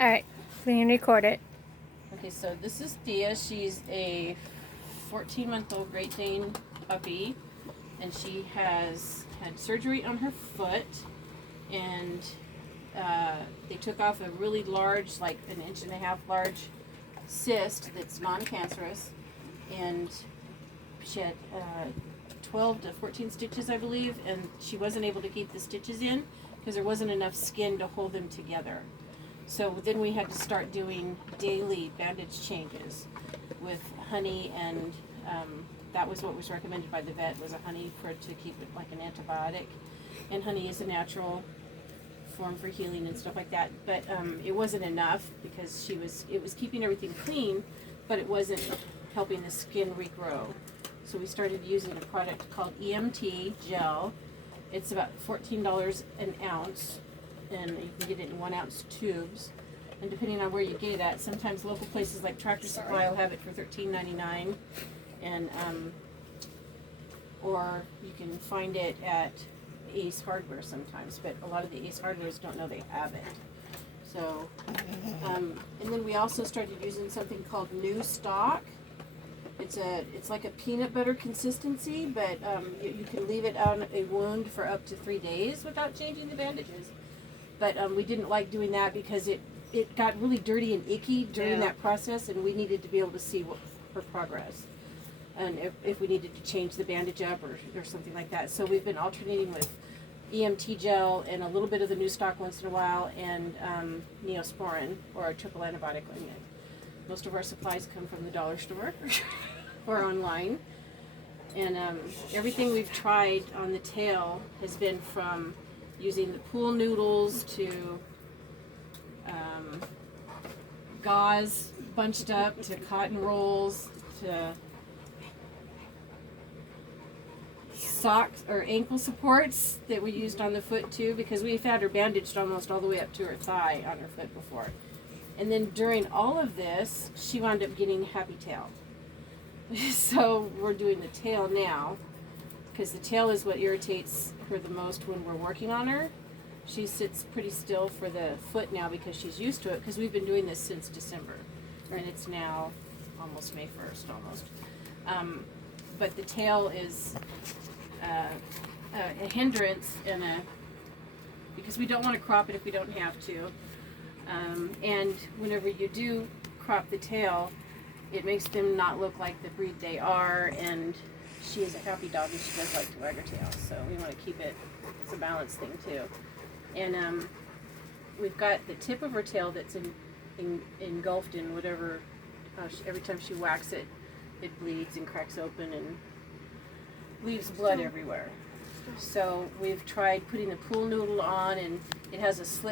All right, we can record it. Okay, so this is Theia. She's a 14-month-old Great Dane puppy, and she has had surgery on her foot, and they took off a really large, like an 1.5 inch large cyst that's non-cancerous, and she had 12 to 14 stitches, I believe, and she wasn't able to keep the stitches in because there wasn't enough skin to hold them together. So then we had to start doing daily bandage changes with honey, and that was what was recommended by the vet, was a honey to keep it like an antibiotic. And honey is a natural form for healing and stuff like that. But it wasn't enough because it was keeping everything clean, but it wasn't helping the skin regrow. So we started using a product called EMT gel. It's about $14 an ounce, and you can get it in 1 ounce tubes. And depending on where you get it at, sometimes local places like Tractor Supply will have it for $13.99, and or you can find it at Ace Hardware sometimes. But a lot of the Ace Hardwares don't know they have it. So, and then we also started using something called New Stock. It's like a peanut butter consistency, but you can leave it on a wound for up to 3 days without changing the bandages. But we didn't like doing that because it got really dirty and icky during that process, and we needed to be able to see her progress, and if we needed to change the bandage up or something like that. So we've been alternating with EMT gel and a little bit of the New Stock once in a while, and Neosporin, or a triple antibiotic lineage. Most of our supplies come from the dollar store or online. And everything we've tried on the tail has been from using the pool noodles to gauze bunched up to cotton rolls to socks or ankle supports that we used on the foot too, because we've had her bandaged almost all the way up to her thigh on her foot before. And then during all of this, she wound up getting happy tail. So we're doing the tail now, because the tail is what irritates her the most when we're working on her. She sits pretty still for the foot now because she's used to it, because we've been doing this since December, and it's now almost May 1st almost. But the tail is a hindrance because we don't want to crop it if we don't have to. And whenever you do crop the tail, it makes them not look like the breed they are, and she is a happy dog and she does like to wag her tail, so we want to keep it, it's a balance thing too. And we've got the tip of her tail that's engulfed in whatever, every time she whacks it, it bleeds and cracks open and leaves blood everywhere. So we've tried putting the pool noodle on, and it has a slit